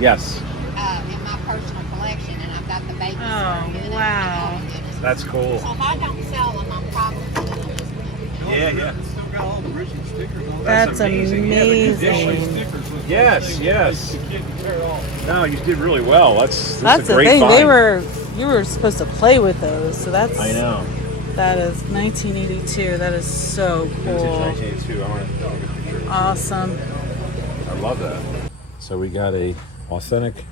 Yes. In my personal collection, and I've got the baby. Oh, wow. That's cool. So if I don't sell them, I'm probably selling this one. Yeah. Still got all the original stickers on. That's amazing. Yeah, the amazing. Yes. No, you did really well. That's That's a the great thing. find. You were supposed to play with those, so that's. I know. That is 1982. That is so Vintage cool. 1982. I want to take a picture. Awesome. I love that. So we got a authentic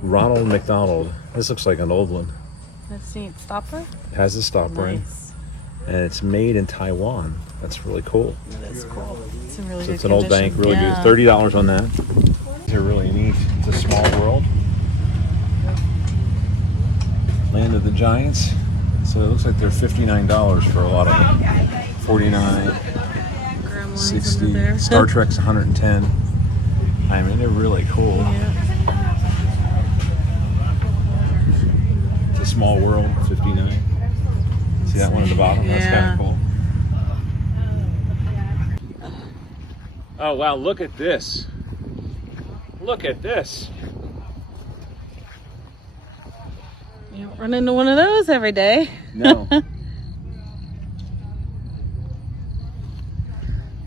Ronald McDonald. This looks like an old one. Let's see. Stopper? It has a stopper in, Nice. and it's made in Taiwan. That's really cool. That's cool. It's in really So good it's an old bank, condition. really good. $30 on that. These are really neat. It's a small world. Land of the Giants. So it looks like they're $59 for a lot of them. 49, Gremlins 60. under there. Star Trek's 110. I mean, they're really cool. Yeah. It's a small world, 59. See that one at the bottom? That's kind Yeah. of cool. Oh, wow, look at this. Look at this. You don't run into one of those every day. No.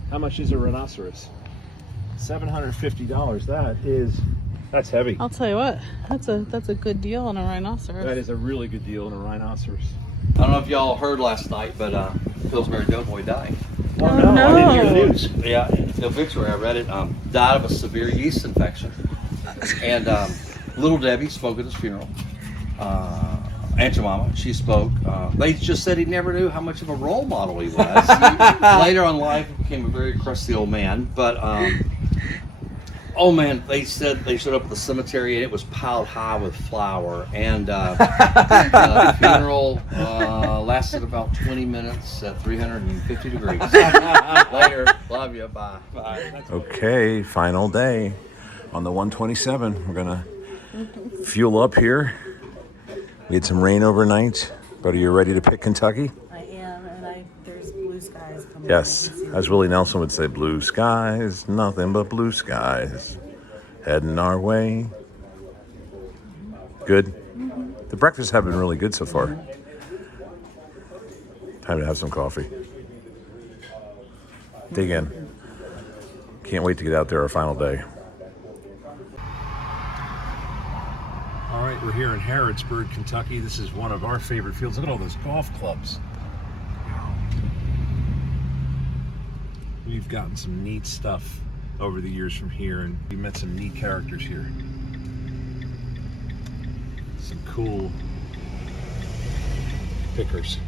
How much is a rhinoceros? $750. That's heavy. I'll tell you what. That's a good deal on a rhinoceros. That is a really good deal in a rhinoceros. I don't know if y'all heard last night, but Pillsbury Doughboy died. Oh, no. I didn't hear the news. Yeah, the obituary, I read it. Died of a severe yeast infection. And Little Debbie spoke at his funeral. Aunt Jemima, she spoke. They just said he never knew how much of a role model he was. Later on in life, he became a very crusty old man. But, oh man, they said they showed up at the cemetery and it was piled high with flour. And the funeral lasted about 20 minutes at 350 degrees. Later, love you, bye. Okay, final day on the 127. We're gonna fuel up here. We had some rain overnight, but are you ready to pick Kentucky? I am, and there's blue skies coming. Yes, as Willie Nelson would say, blue skies, nothing but blue skies, heading our way. Good. The breakfasts have been really good so far. Time to have some coffee. Dig in. Can't wait to get out there our final day. All right, we're here in Harrodsburg, Kentucky. This is one of our favorite fields. Look at all those golf clubs. We've gotten some neat stuff over the years from here, and we met some neat characters here. Some cool pickers.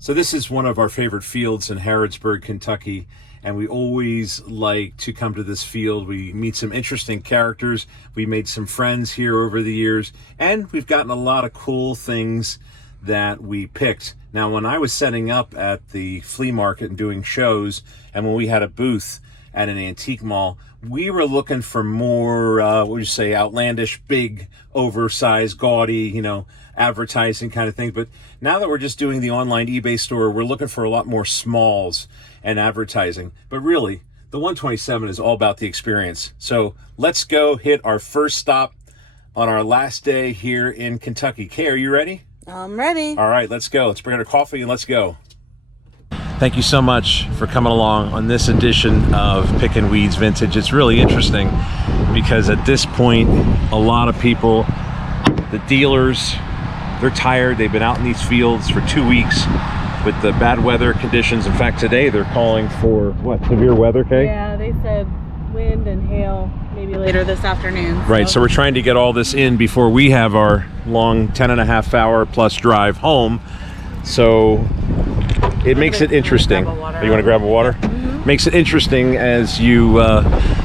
So this is one of our favorite fields in Harrodsburg, Kentucky, and we always like to come to this field. We meet some interesting characters. We made some friends here over the years, and we've gotten a lot of cool things that we picked. Now, when I was setting up at the flea market and doing shows, and when we had a booth at an antique mall, we were looking for more, what would you say, outlandish, big, oversized, gaudy, advertising kind of thing. But now that we're just doing the online eBay store, we're looking for a lot more smalls and advertising. But really, the 127 is all about the experience. So let's go hit our first stop on our last day here in Kentucky. Kay, are you ready? I'm ready. All right, let's go. Let's bring out our coffee and let's go. Thank you so much for coming along on this edition of Pickin' Weeds Vintage. It's really interesting because at this point, a lot of people, the dealers, they're tired. They've been out in these fields for 2 weeks with the bad weather conditions. In fact, today they're calling for, what, severe weather, Kay? Yeah, they said wind and hail maybe later this afternoon. Right, so we're trying to get all this in before we have our long 10.5-hour plus drive home. So it makes it interesting. You want to grab a water? Mm-hmm. Makes it interesting as you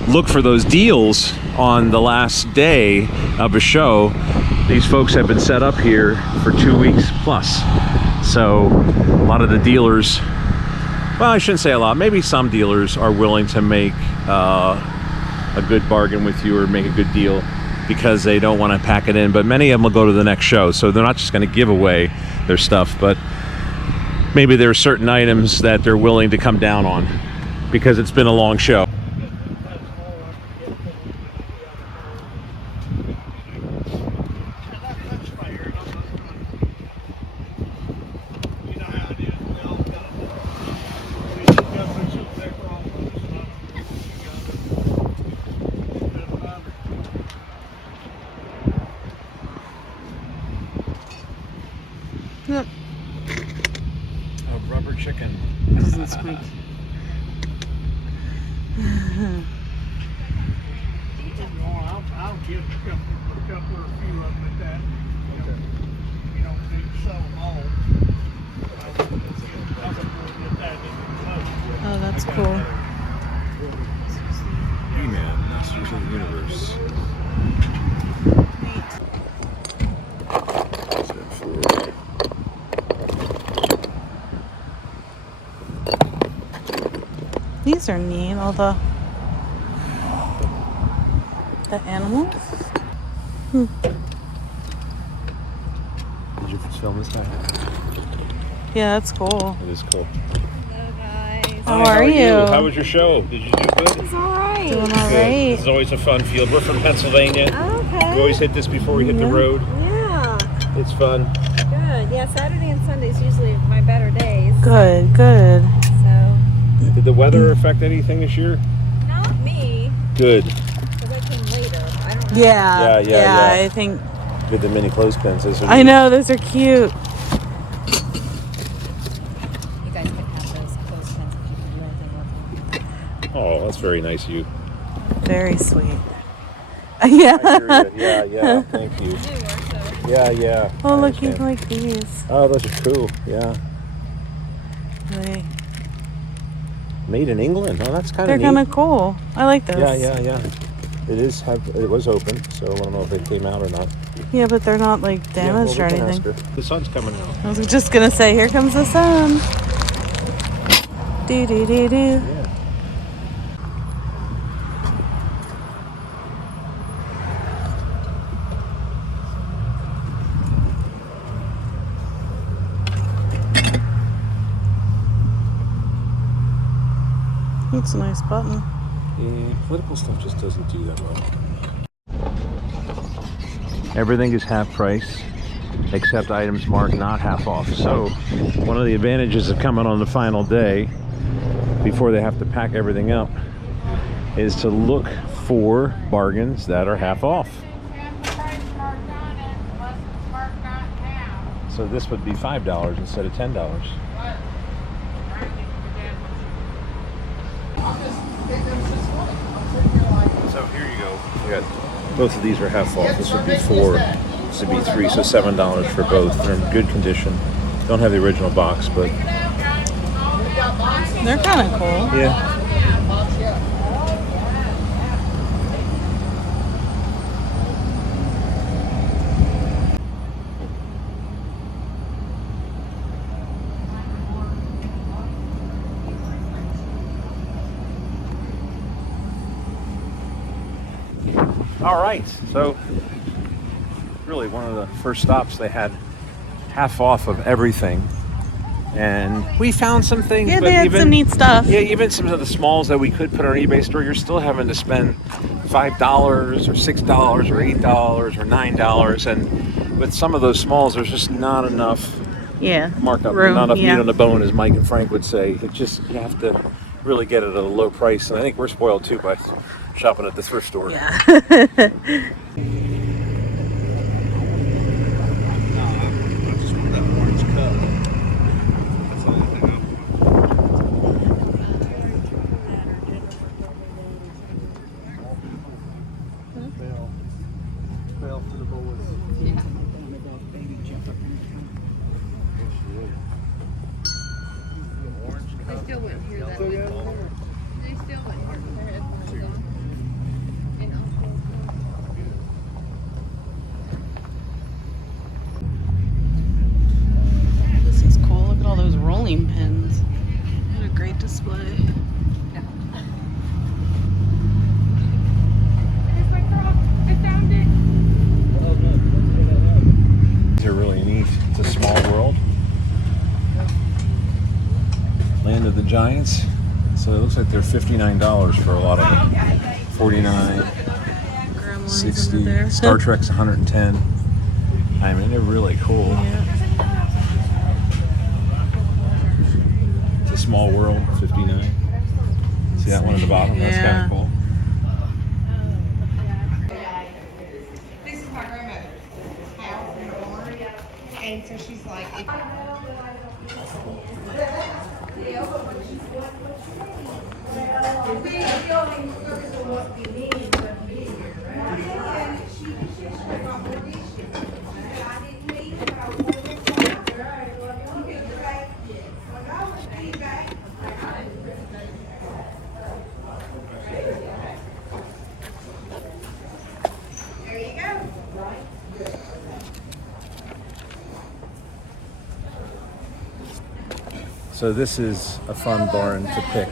look for those deals on the last day of a show. These folks have been set up here for 2 weeks plus. So a lot of the dealers, well, I shouldn't say a lot, maybe some dealers are willing to make a good bargain with you or make a good deal because they don't want to pack it in, but many of them will go to the next show, so they're not just going to give away their stuff, but maybe there are certain items that they're willing to come down on because it's been a long show. get a couple or a few of them at that. You don't need to sell them all. I was going to get that in the Oh, that's cool. He-Man, Masters of the Universe. These are neat, all the animals. Did you film this guy? Yeah, that's cool. It is cool. Hello, guys. How are you? How was your show? Did you do good? It's all right. Doing all Good. right. This is always a fun field. We're from Pennsylvania. Okay. We always hit this before we hit the road. Yeah. It's fun. Good. Yeah, Saturday and Sunday's usually my better days. Good, good. So, Did the weather affect anything this year? not me, Good. because I came later. I don't know. Yeah. I think. With the mini clothespins. Those are I know, those are cute. You guys can have those clothespins if you can do anything with them. Oh, that's very nice of you. Very sweet. I Yeah. hear you. Yeah. Thank you. Yeah. Oh, I look, you understand. like these. Oh, those are cool. Yeah. They, Made in England. Oh, that's kind they're of neat. kind of cool. I like those. Yeah. It was open, so I don't know if it came out or not. Yeah, but they're not like damaged or anything. The sun's coming out. I was just gonna say, here comes the sun. Do do do do. Yeah. It's a nice button. Yeah, political stuff just doesn't do that well. Everything is half price, except items marked not half off. So, one of the advantages of coming on the final day, before they have to pack everything up, is to look for bargains that are half off. So this would be $5 instead of $10. So here you go. You got both of these are half off. This would be $4. This would be $3. So $7 for both. They're in good condition. Don't have the original box, but They're kind of cool. yeah. All right, so really one of the first stops they had half off of everything, and we found some things. Yeah, but they had some neat stuff. Yeah, even some of the smalls that we could put on our eBay store, you're still having to spend $5 or $6 or $8 or $9, and with some of those smalls, there's just not enough Yeah. markup, Room, not enough yeah. meat on the bone, as Mike and Frank would say. It just, you have to really get it at a low price, and I think we're spoiled too by shopping at the thrift store. Yeah. They still wouldn't hear that. They still wouldn't hear with their headphones on. This is cool. Look at all those rolling pins. What a great display. These are really neat. It's a small world. Land of the Giants. So it looks like they're $59 for a lot of them. 49, Gremlins over 60. there. Star Trek's 110. I mean, they're really cool. Yeah. It's a small world, 59. See that one at the bottom? That's kind Yeah. of cool. This is my grandmother's house in the barn, and so she's like, So this is a fun barn to pick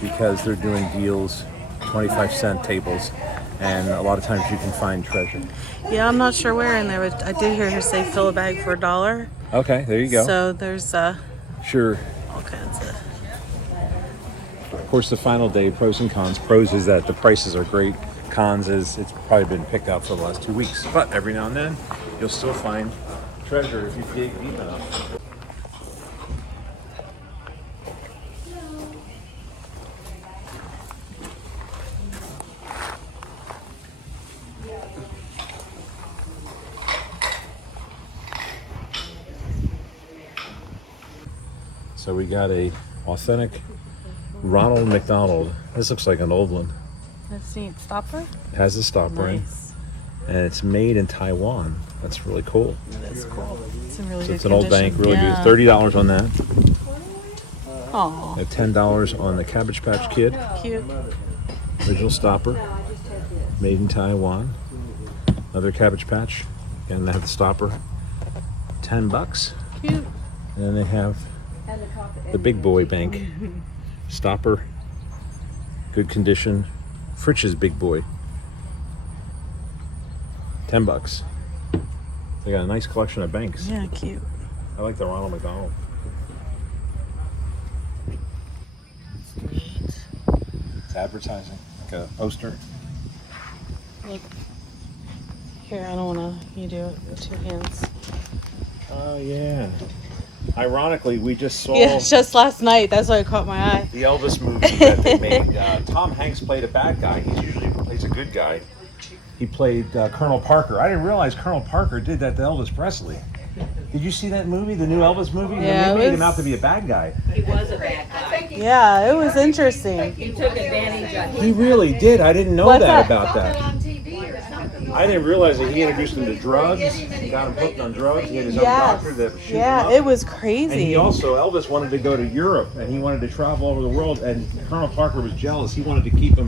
because they're doing deals, 25-cent tables, and a lot of times you can find treasure. Yeah, I'm not sure where in there, but I did hear her say fill a bag for $1. Okay, there you go. So there's Sure. all kinds of. Of course, the final day, pros and cons. Pros is that the prices are great. Cons is it's probably been picked out for the last 2 weeks. But every now and then, you'll still find treasure if you dig deep enough. So we got a authentic Ronald McDonald. This looks like an old one. Let's see, stopper. It has a stopper in, Nice. and it's made in Taiwan. That's really cool. That's cool. It's in really So good it's an old bank, condition. really Yeah. good. $30 on that. Aw, $10 on the Cabbage Patch Kid. cute. Original stopper, made in Taiwan. Another Cabbage Patch, and they have the stopper. $10. Cute. And then they have the Big Boy Bank stopper, good condition. Fritch's Big Boy, $10. They got a nice collection of banks. Yeah, cute. I like the Ronald McDonald. It's advertising, like a poster. Look. Here, I don't want to. You do it with 2 hands. Oh yeah. Ironically, we just saw Yeah, just last night. That's why it caught my eye. the Elvis movie that they made. Tom Hanks played a bad guy. He usually plays a good guy. He played Colonel Parker. I didn't realize Colonel Parker did that to Elvis Presley. Did you see that movie, the new Elvis movie? Yeah, They made it him was- out to be a bad guy. He was a bad guy. Yeah, it was interesting. He took advantage of him. He really did. I didn't know What's that that? about that. On TV or something. I didn't realize that he introduced him to drugs. He got him hooked on drugs. He had his own doctor that would shoot him Yeah, up. it was And crazy. he also, Elvis wanted to go to Europe and he wanted to travel over the world, and Colonel Parker was jealous. He wanted to keep him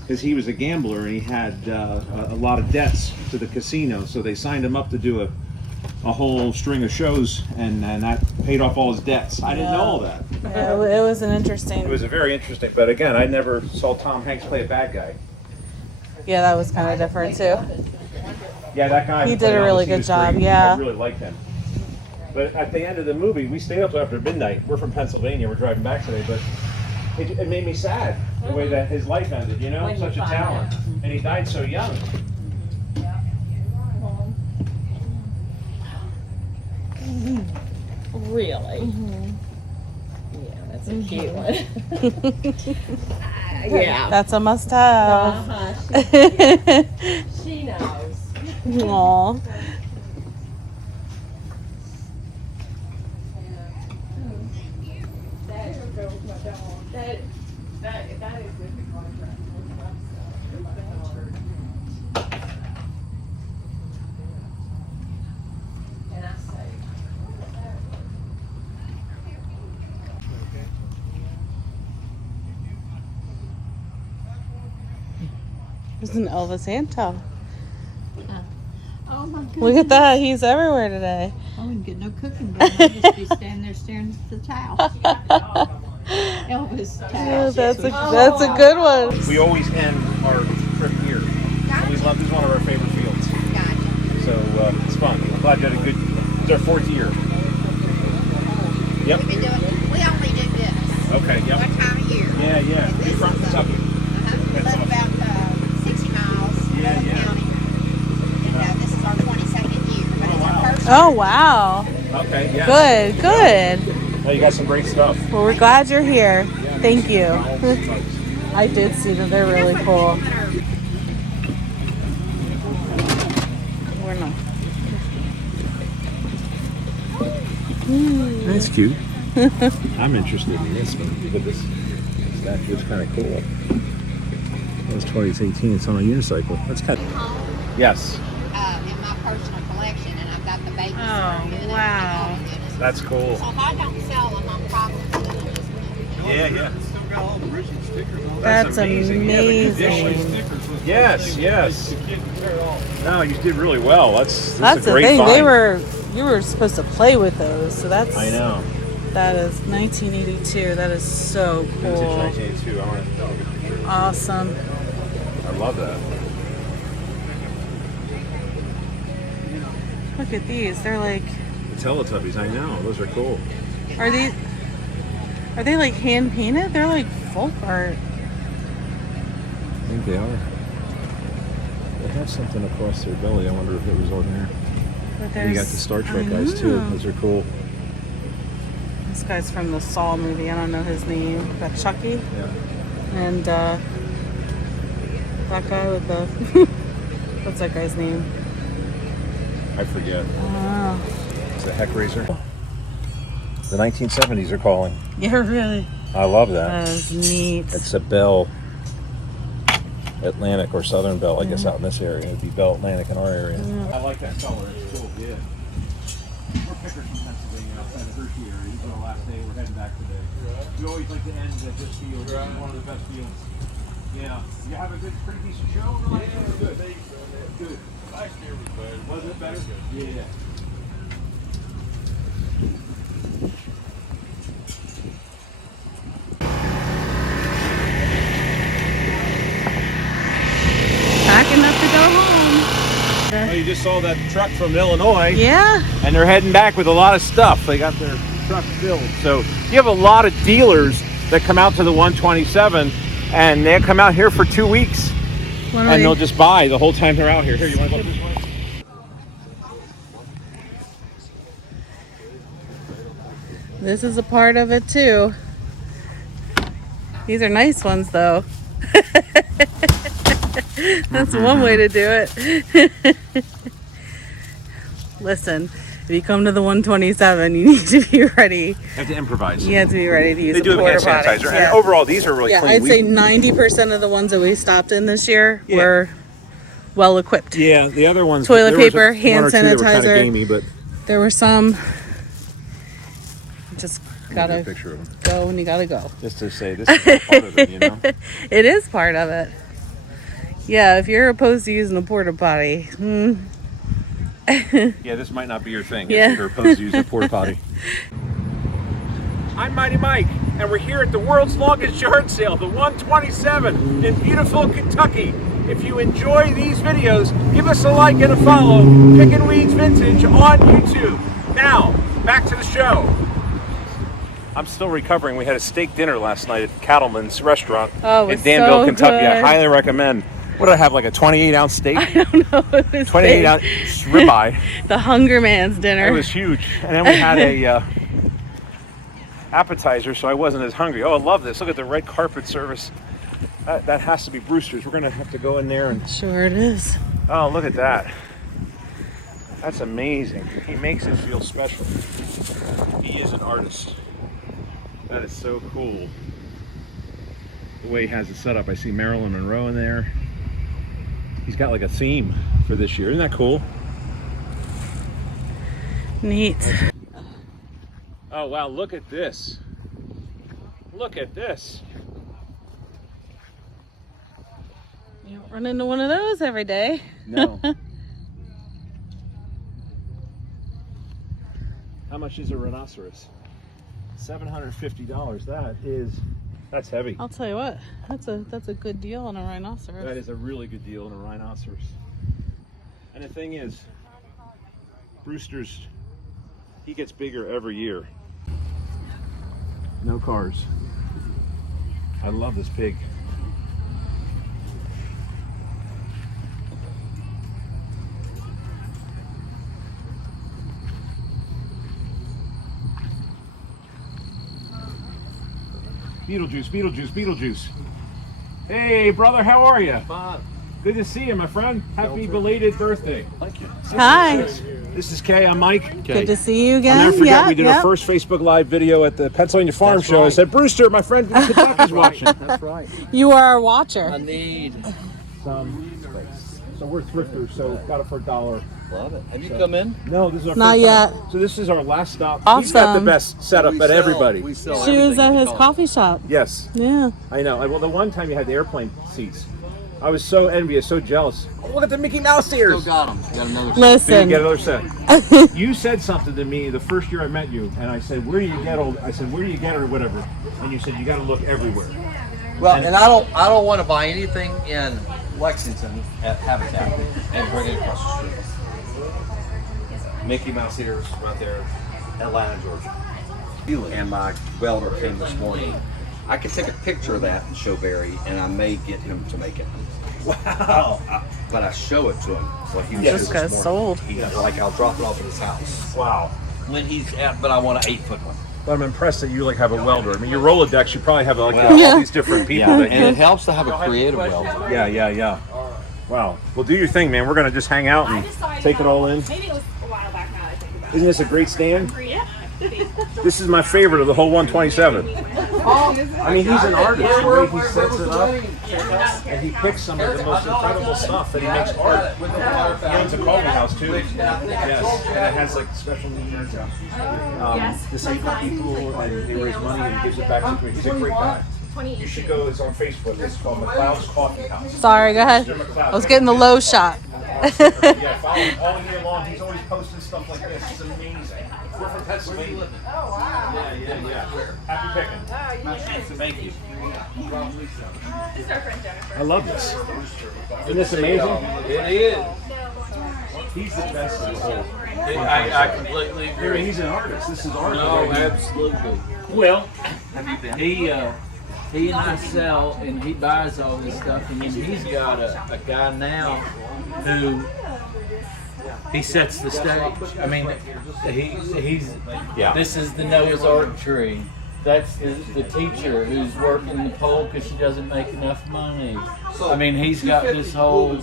because he was a gambler and he had a lot of debts to the casino. So they signed him up to do a whole string of shows, and that paid off all his debts. I didn't know all that. Yeah, it was an interesting. It was a very interesting, but again, I never saw Tom Hanks play a bad guy. Yeah, that was kind of different too. Yeah, that guy. He who did played a really Elvis, he good was job, great. yeah. I really liked him. But at the end of the movie, we stayed up till after midnight. We're from Pennsylvania. We're driving back today, but it made me sad the way that his life ended. You know, When you such a find talent, and he died so young. Really? Yeah, that's a cute one. Yeah. That's a must-have. Uh-huh. She knows. Aw. There's an Elvis Anto. Oh my goodness. Look at that. He's everywhere today. I wouldn't get no cooking done. I'd just be standing there staring at the towel. Elvis Yeah, towel. that's a good one. We always end our trip here. We love. This is one of our favorite fields. So it's fun. I'm glad you had a good. It's our 4th year. Yep. We only do this Okay. Yep. one time a year. Yeah, yeah. This We're from is, Kentucky. We live about 60 miles Yeah, out of the yeah. county. And this is our 22nd year, but it's our first Oh, wow. Okay. Yeah. Good, good. Well, you got some great stuff. Well, we're glad you're here. Thank you. I did see them. They're really cool. We're not. That's cute. I'm interested in this one. But this statue is kind of cool. It's 2018. It's on a unicycle. That's kind of... Yes. in my personal collection, and I've got the baby. Oh, wow. That's cool. So if I don't sell them, I'm probably selling this one. Yeah, yeah. That's amazing. Yeah, the condition. amazing. Yes, yes. No, you did really well. That's That's a the great thing. find. You were supposed to play with those, so that's. I know. that is. 1982. That is so Vintage cool. 1982. I want to take a picture. Awesome. I love that. Look at these. They're like, The Teletubbies, I know. Those are cool. are they like hand painted? They're like folk art. I think they are. They have something across their belly. I wonder if it was on there. But And you got the Star Trek guys too. Those are cool. This guy's from the Saw movie. I don't know his name. Got Chucky. Yeah. And that guy with the what's that guy's name? I forget. Oh. It's a heck raiser. The 1970s are calling. Yeah, really. I love that. That is neat. It's a Bell Atlantic or Southern Bell, I guess, out in this area. It'd be Bell Atlantic in our area. I like that color. It's cool. Yeah. We're pickers from Pennsylvania outside of Hershey area. This is our last day. We're heading back today. We always like to end at this field. This is one of the best fields. Yeah. You have a good, pretty decent show over last year? Good. Good. Last year was better. Was it better? Yeah. Packing up to go home. Well, you just saw that truck from Illinois. Yeah. And they're heading back with a lot of stuff. They got their truck filled. So you have a lot of dealers that come out to the 127, and they come out here for 2 weeks, and they'll just buy the whole time they're out here. Here, you want to go this way? This is a part of it too. These are nice ones though. That's one way to do it. Listen, if you come to the 127, you need to be ready. You have to improvise. You have to be ready to use They a do have porta hand potty. sanitizer. And overall, these are really Yeah, clean. I'd say 90% of the ones that we stopped in this year Yeah. were well equipped. Yeah, the other ones. Toilet there was paper, one hand or two that were kind of sanitizer. gamey, but There were some. Just a gotta picture of them. go when you gotta go. Just to say this is part of it, you know. It is part of it. Yeah, if you're opposed to using a porta potty, Yeah, this might not be your thing. Yeah. If you're opposed to using a porta potty. I'm Mighty Mike, and we're here at the world's longest yard sale, the 127 in beautiful Kentucky. If you enjoy these videos, give us a like and a follow. Pickin' Weeds Vintage on YouTube. Now, back to the show. I'm still recovering. We had a steak dinner last night at Cattleman's Restaurant Oh, it in was Danville, so Kentucky. I good. highly recommend. What did I have, like a 28-ounce steak? I don't know. It was 28-ounce ribeye. the Hunger Man's dinner. It was huge. And then we had a appetizer, so I wasn't as hungry. Oh, I love this. Look at the red carpet service. That has to be Brewster's. We're going to have to go in there and... Sure it is. Oh, look at that. That's amazing. He makes it feel special. He is an artist. That is so cool. The way he has it set up. I see Marilyn Monroe in there. He's got like a theme for this year. Isn't that cool? Neat. Oh, wow. Look at this. Look at this. You don't run into one of those every day. No. How much is a rhinoceros? $750. That's heavy. I'll tell you what. That's a good deal on a rhinoceros. That is a really good deal in a rhinoceros. And the thing is, Brewster's, he gets bigger every year. No cars. I love this pig. Beetlejuice, Beetlejuice, Beetlejuice. Hey, brother, how are you? Fine. Good to see you, my friend. Happy belated birthday. Thank you. Hi. This is Kay. I'm Mike. Good to see you again. I'll never forget Yeah, we did yeah. our first Facebook Live video at the Pennsylvania Farm That's Show. I right. said, Brewster, my friend from Kentucky's watching. That's right. You are a watcher. I need. So we're thrifters, so got it for $1. Love it. Have you come in? No, this is our Not first yet. time. So this is our last stop. He's got the Awesome. best setup at everybody. We sell She was everything at we his call. coffee shop. Yes, Yeah. I know. Well, the one time you had the airplane seats. I was so envious, so jealous. Oh, look at the Mickey Mouse ears. Still got them. Got another. So you Listen. get another set. You said something to me the first year I met you, and I said, "Where do you get all?" I said, "Where do you get it or whatever?" And you said, "You got to look everywhere." Well, and I don't want to buy anything in Lexington at Habitat and bring it across the street. Mickey Mouse ears right there, Atlanta, Georgia. And my welder came this morning. I could take a picture of that and show Barry, and I may get him to make it. Wow. But I show it to him. So he was This here this guy's morning. sold. Like I'll drop it off at his house Wow. when he's at. But I want an 8-foot one. But I'm impressed that you like have a welder. I mean, your Rolodex, you probably have like Well, all Yeah. these different people. Yeah, that and it helps to have a creative welder. Yeah. Wow. Well, do your thing, man. We're gonna just hang out and take it all in. Maybe it was a while back now. I think about Isn't this a great stand? it. Yeah. This is my favorite of the whole 127. I mean, he's an artist. The way he sets it up, and he picks some of the most incredible stuff that he makes art. He owns a coffee house too. Yes, and it has like special needs, disabled people, and they raise money and gives it back to them. He's a great guy. You should go. It's on Facebook. It's called McLeod's Coffee House. Sorry, go ahead. I was getting the low shot. Yeah, follow him all year long. He's always posting stuff like this. It's amazing. We're from Pennsylvania. Oh, wow. Yeah. Happy picking. Thank you. I love this. Isn't this amazing? It is. He's the best of the whole. I completely I mean, agree. he's an artist. This is art. No, absolutely. Well, he and I sell, and he buys all this stuff, and then he's got a guy now who he sets the stage. I mean, he's Yeah. This is the Noah's Ark tree. That's the teacher who's working the pole because she doesn't make enough money. I mean, he's got this whole.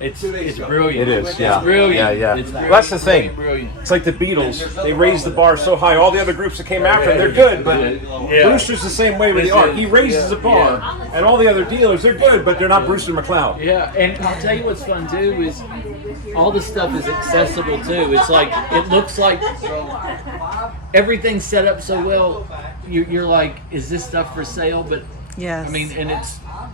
It's brilliant. It is, yeah. It's brilliant. Yeah. It's Well, that's the thing. Brilliant. It's like the Beatles. They raised the bar so high. All the other groups that came after them, they're good, but Yeah. Brewster's the same way with the art. He raises the bar, and all the other dealers, they're good, but they're not Brewster McLeod. Yeah, and I'll tell you what's fun too is all the stuff is accessible too. It's like it looks like everything's set up so well. You're like, is this stuff for sale? But Yes. I mean, and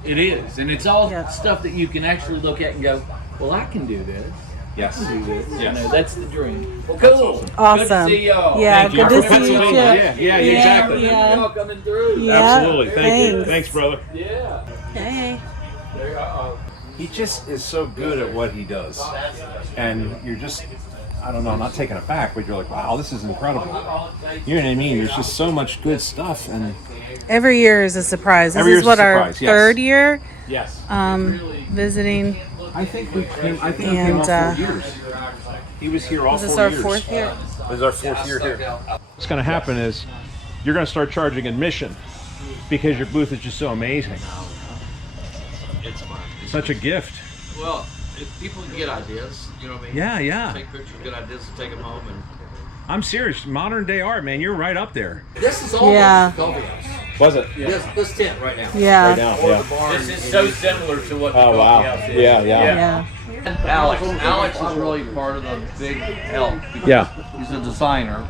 it is, and it's all Yeah. stuff that you can actually look at and go, well, I can do this. Yes. I can do this. Yes. You know, that's the dream. Well, cool. Awesome. Good to see y'all. Yeah, Thank you. good to From see you too. Pennsylvania. Yeah, exactly. Yeah. Y'all coming through. Yeah. Absolutely. Thank you. Thanks. Thanks, brother. Yeah. Hey. He just is so good at what he does. And you're just, I don't know, not taken aback, but you're like, wow, this is incredible. You know what I mean? There's just so much good stuff. And Every year is a surprise. This Every year's is what a our surprise, yes. third year yes, visiting. I think we came all And, 4 years. He was here all This is 4 our years. fourth year. This is our 4th year here. What's going to happen is you're going to start charging admission because your booth is just so amazing. It's fun. Such a gift. Well, if people can get ideas, you know what I mean? Yeah. Take pictures, get ideas, and take them home. And I'm serious. Modern day art, man. You're right up there. this is all Yeah. the coffee house. Was it? This tent right now. Yeah. Now, Or yeah. the barn. This is so similar to what the Oh, wow. coffee house is. Yeah. Yeah. Alex is really part of the big help. Yeah. He's a designer.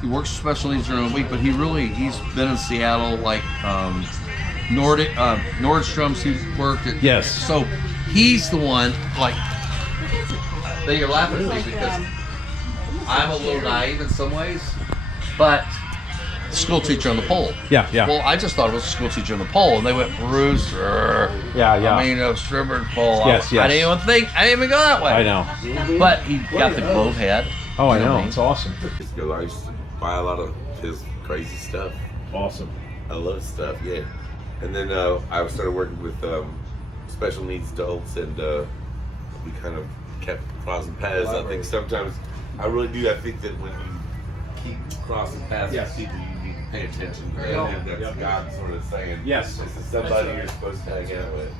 He works special needs during the week, but he's been in Seattle, like Nordstrom's. He's worked at. Yes. So he's the one, like, that you're laughing at me because I'm a little naive in some ways, but school teacher on the pole. Yeah. Well, I just thought it was a school teacher on the pole, and they went Brewster. Yeah. I mean, a stripper pole. Yes. I didn't even go that way. I know. But he got the globe head. Oh, I You know know. what I mean? It's awesome. Because I used to buy a lot of his crazy stuff. Awesome. I love stuff, yeah. And then I started working with special needs adults, and we kind of kept crossing paths. I think sometimes, I really do. I think that when you keep crossing paths Yes. with people, you need to pay attention. Yeah. And that's God sort of saying, Yes. this is somebody you're supposed to hang out with.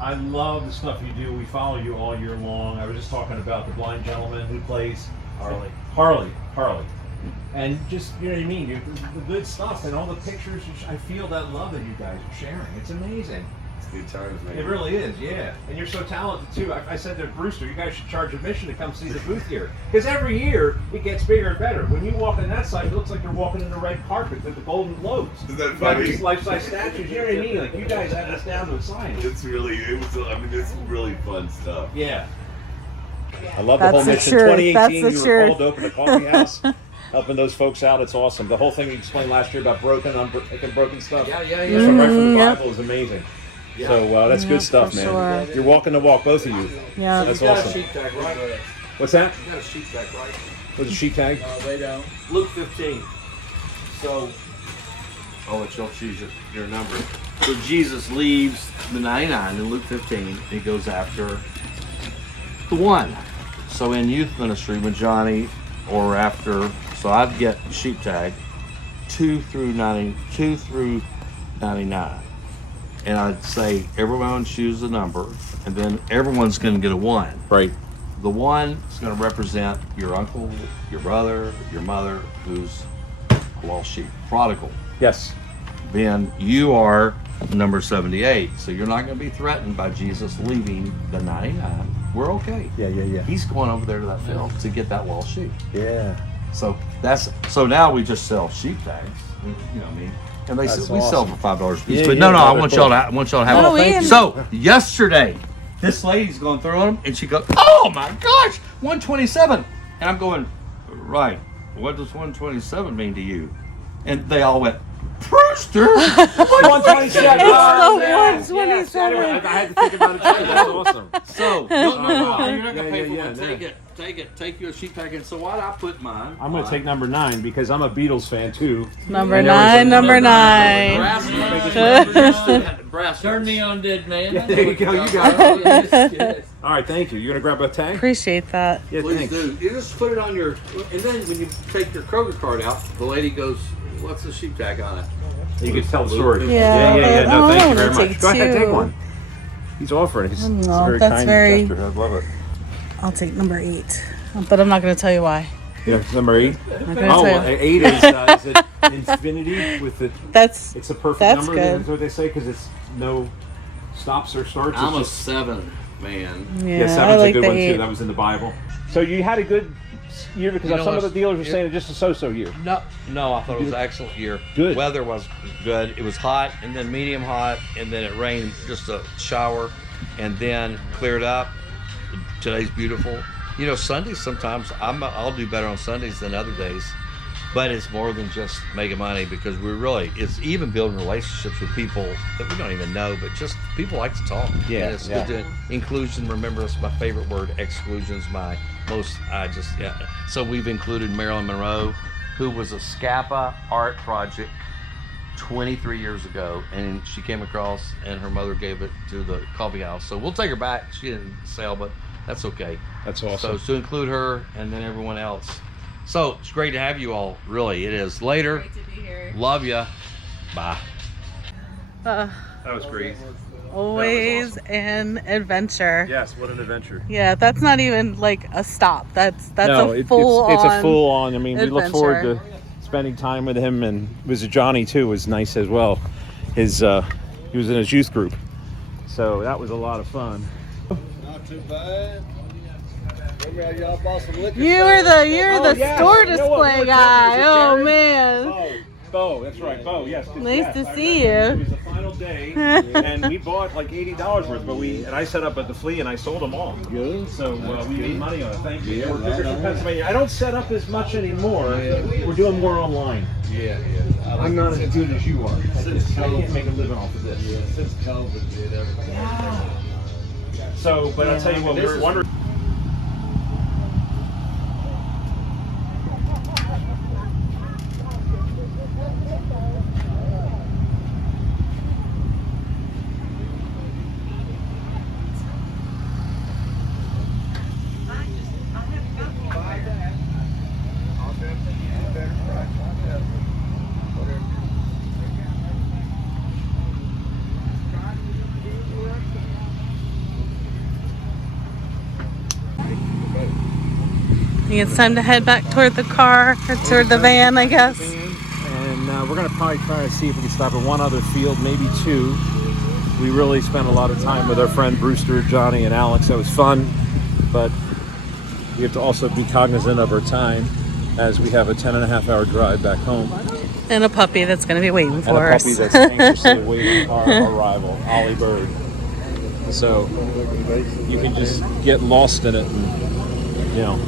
I love the stuff you do. We follow you all year long. I was just talking about the blind gentleman who plays Harley. And just, you know what I mean? The good stuff and all the pictures. I feel that love that you guys are sharing. It's amazing. It's good times, man. It really is, yeah. And you're so talented too. I said to Brewster, you guys should charge admission to come see the booth here. Because every year it gets bigger and better. When you walk on that side, it looks like you're walking in the red carpet with the golden globes. Isn't that You got funny? these life-size statues. You know what I mean? Like you guys have this down to a science. It's really fun stuff. Yeah. I love That's the whole the mission. truth. 2018, That's the you were truth. called to open a coffee house, helping those folks out. It's awesome. The whole thing you explained last year about taking broken stuff. Yeah. This one right from the Yep. Bible is amazing. So that's good stuff, for man. sure. You're walking the walk, both of you. Yeah. That's You got awesome. a sheep tag, right? What's that? You got a sheep tag, right? What's a sheet tag? No, they don't. Luke 15. So, I'll let y'all choose your number. So Jesus leaves the 99 in Luke 15. He goes after the one. So in youth ministry, when Johnny or after, so I'd get sheep tag 2 through 99. And I'd say everyone choose a number, and then everyone's going to get a 1. Right. The 1 is going to represent your uncle, your brother, your mother, who's a lost sheep, prodigal. Yes. Then you are number 78, so you're not going to be threatened by Jesus leaving the 99. We're okay. Yeah. He's going over there to that field to get that lost sheep. Yeah. So now we just sell sheep tags. You know what I mean? And we sell awesome. for $5 a piece. Yeah, But yeah, no, I they're want cool. y'all to have No, it. we- So yesterday, this lady's going through them, and she goes, "Oh my gosh, 127!" And I'm going, "Right. What does 127 mean to you?" And they all went, "Brewster, 127." It's the 127. I had to think about it too. That's awesome. So no, you're not gonna Yeah, pay for yeah, it. Take your sheep tag. And so why I put mine? I'm going to take number 9 because I'm a Beatles fan too. Number And there was 9, a- number 9. Brass. Turn me on, dead man. Yeah, there you go, you got it. All right, thank you. You're going to grab a tag? Appreciate that. Yeah, Please thanks. do. You just put it on your, and then when you take your Kroger card out, the lady goes, "What's the sheep tag on it?" You can tell the story. Yeah, yeah. No, but thank I you very wanna much. take Go ahead, take two. one. He's offering. It's No, a very that's kind very- gesture. I love it. I'll take number 8. But I'm not going to tell you why. Yeah, number 8. I'm not gonna Oh, tell well, you. 8 is it infinity with the? That's It's a perfect That's number. good. That's what they say because it's no stops or starts. I'm a It's just, 7 man. yeah. seven's I like a good the one 8. too. That was in the Bible. So you had a good year because You know some of what? the dealers were saying it's just a so-so year. No, I thought it was an excellent year. Good. Weather was good. It was hot, and then medium hot, and then it rained just a shower, and then cleared up. Today's beautiful. You know, Sundays sometimes I'll do better on Sundays than other days, but it's more than just making money because it's even building relationships with people that we don't even know, but just people like to talk. Yeah, And it's yeah. good to inclusion. Remember, it's my favorite word. Exclusion's my most. So we've included Marilyn Monroe, who was a Scapa art project 23 years ago, and she came across and her mother gave it to the coffee house. So we'll take her back. She didn't sell, but that's okay. That's awesome. So to include her and then everyone else. So it's great to have you all. Really, it is. Later. Great to be here. Love ya. Bye. That was great. Always an adventure. Yes, what an adventure. Yeah, that's not even like a stop. That's No, a full it's on. a full on. I mean, we look forward adventure. to spending time with him, and was Johnny too was nice as well. He was in his youth group, so that was a lot of fun. Not too bad. Remember how y'all bought some liquor? You're the yes. store You know what? We display were guy. talking, Oh is it man. Bo, that's right, Bo. Yes. Nice to I see remember. you. It was the final day, and we bought like $80 worth, but I set up at the flea and I sold them all. Good. So we made money on it. Thank you. Yeah, We're bigger right from on. Pennsylvania. I don't set up as much anymore. Yeah. We're doing more online. Yeah. I'm not as good as you are. I can't make a living off of this. Yeah, since COVID did everything. So, but I'll tell you what, we're wondering. I think it's time to head back toward the car or toward the van, I guess. And we're gonna probably try to see if we can stop at one other field, maybe two. We really spent a lot of time with our friend Brewster, Johnny, and Alex. That was fun, but we have to also be cognizant of our time as we have a 10.5-hour drive back home. And a puppy that's going to be waiting for And a us. puppy that's anxiously awaiting our arrival, Ollie Bird. So you can just get lost in it, and you know,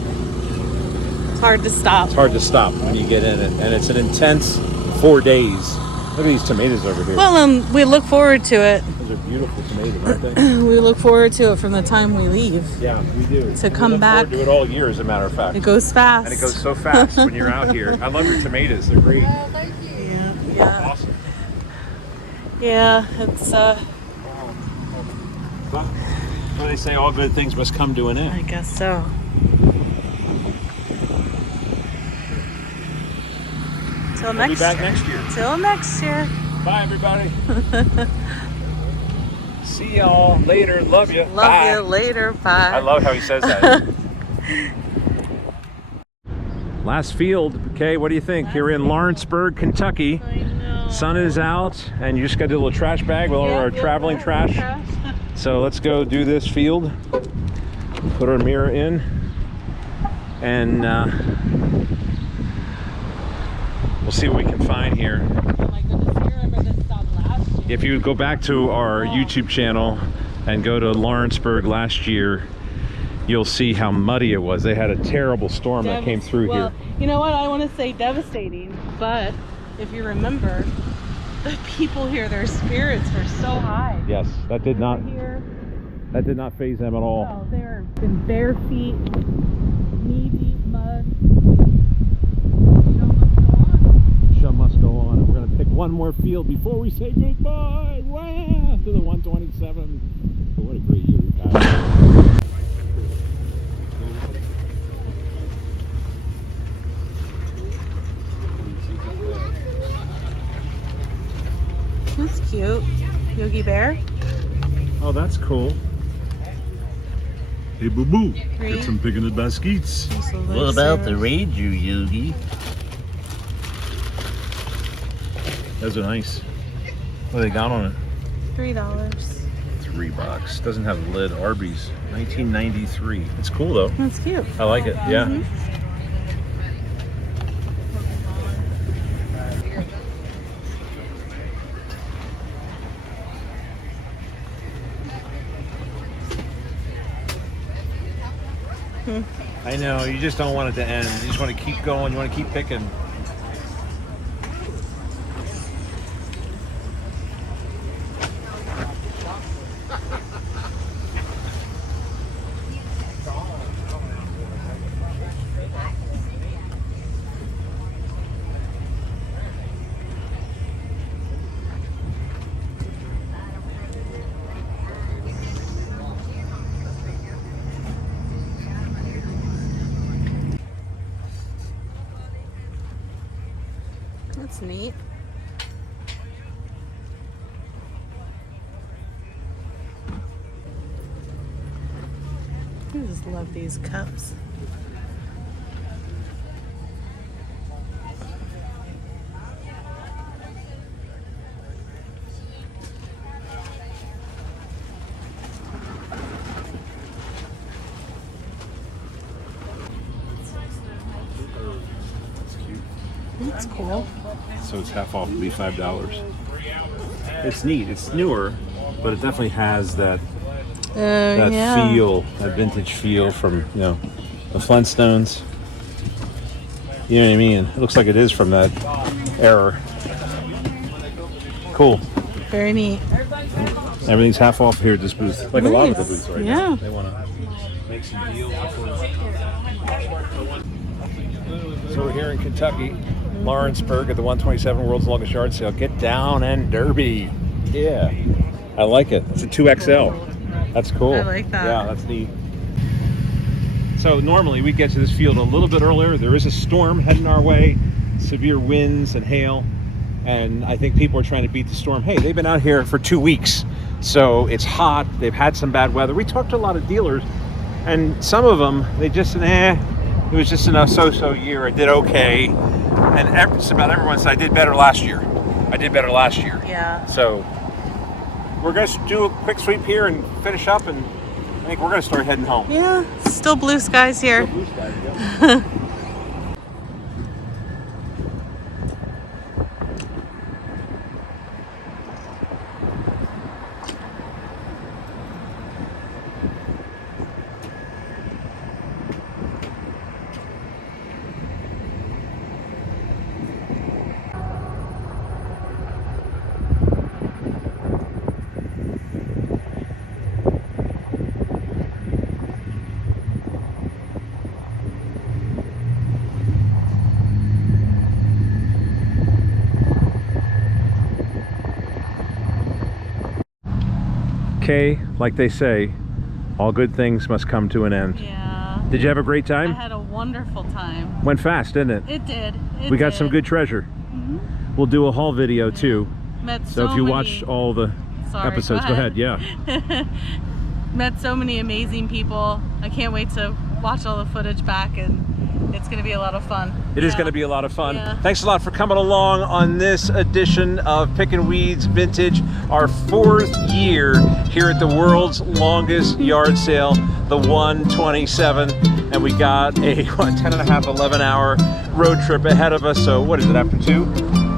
It's hard to stop. it's hard to stop when you get in it, and it's an intense 4 days. Look at these tomatoes over here. Well, we look forward to it. Those are beautiful tomatoes, aren't they? We look forward to it from the time we leave. Yeah, we do. To come back. We look forward to it all year, as a matter of fact. It goes fast. And it goes so fast when you're out here. I love your tomatoes. They're great. Oh, thank you. Yeah. Awesome. Yeah, it's Well, they say all good things must come to an end. I guess so. Till We'll next be back next year. Till next year. Bye, everybody. See y'all later. Love you. Love Bye. you later. Bye. I love how he says that. Last field. Okay, what do you think? You're in Lawrenceburg, Kentucky. I know. Sun is out, and you just got to do a little trash bag with all our traveling trash. So let's go do this field. Put our mirror in, and we'll see what we can find here. Oh my goodness, you remember this stop last year? If you go back to our YouTube channel and go to Lawrenceburg last year, you'll see how muddy it was. They had a terrible storm that came through here. You know what? I want to say devastating, but if you remember, the people here, their spirits were so high. Yes, that did not Here, faze them at all. oh, they're in bare feet, knee-deep mud. Show must go on. And we're going to pick one more field before we say goodbye. Wow, to the 127. But what a great year we've had. That's cute. Yogi Bear. Oh, that's cool. Hey, boo boo. Green. Get some picking the baskets. What about the Ranger, Yogi? Those are nice. What do they got on it? $3. $3. Doesn't have a lid. Arby's. 1993. It's cool though. That's cute. I like it. Yeah. Mhm. I know. You just don't want it to end. You just want to keep going. You want to keep picking. That's neat. I just love these cups. That's cool. So it's half off. It'll be $5. It's neat. It's newer, but it definitely has that feel, that vintage feel from the Flintstones. You know what I mean? It looks like it is from that era. Cool. Very neat. Everything's half off here at this booth. Like a lot of the Nice. booths right Yeah. now. They want to make some deals. So we're here in Kentucky, Lawrenceburg at the 127 World's Longest Yard Sale. Get down and derby. Yeah. I like it. It's a 2XL. That's cool. I like that. Yeah, that's neat. So normally we get to this field a little bit earlier. There is a storm heading our way, severe winds and hail. And I think people are trying to beat the storm. Hey, they've been out here for 2 weeks. So it's hot. They've had some bad weather. We talked to a lot of dealers, and some of them, they just said, it was just a so-so year. I did okay. And just about everyone said, I did better last year. I did better last year. Yeah. So we're going to do a quick sweep here and finish up, and I think we're going to start heading home. Yeah, still blue skies here. Blue skies, yeah. Okay, like they say, all good things must come to an end. Yeah. Did you have a great I time? had a wonderful time. Went fast, didn't it? It did. We got some good treasure. We'll do a haul video too. Met So if you many- watch all the Sorry, episodes, go ahead. Yeah. Met so many amazing people. I can't wait to watch all the footage back, and it's going to be a lot of fun. It is going to be a lot of fun. Yeah. Thanks a lot for coming along on this edition of Pickin' Weeds Vintage, our 4th year here at the world's longest yard sale, the 127. And we got a 10 and a half, 11 hour road trip ahead of us. So what is it, after 2?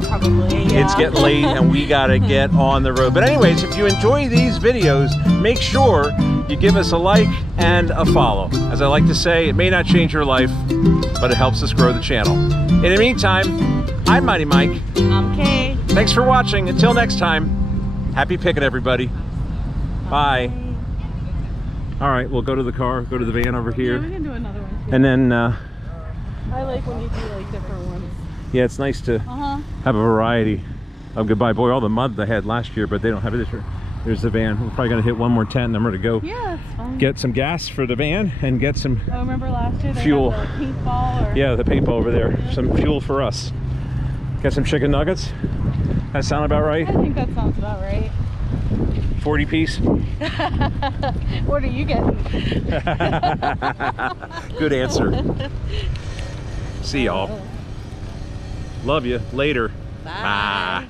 Probably, yeah. It's getting late and we got to get on the road. But anyways, if you enjoy these videos, make sure you give us a like and a follow. As I like to say, it may not change your life, but it helps us grow the channel. In the meantime, I'm Mighty Mike. I'm Kay. Thanks for watching. Until next time, happy picking, everybody. Bye. All right, we'll go to the car, go to the van over Yeah, here. we can do another one too. And then, I like when you do like different ones. yeah, it's nice to have a variety of goodbye. Boy, all the mud they had last year, but they don't have it this year. There's the van. We're probably going to hit one more tent and then we're going to go Yeah, it's fine. get some gas for the van and get some Oh, remember last year they fuel. had the paintball? Or... Yeah, the paintball over there. Some fuel for us. Got some chicken nuggets. That sound about right? I think that sounds about right. 40 piece. What are you getting? Good answer. See y'all. Love you. Later. Bye. Bye.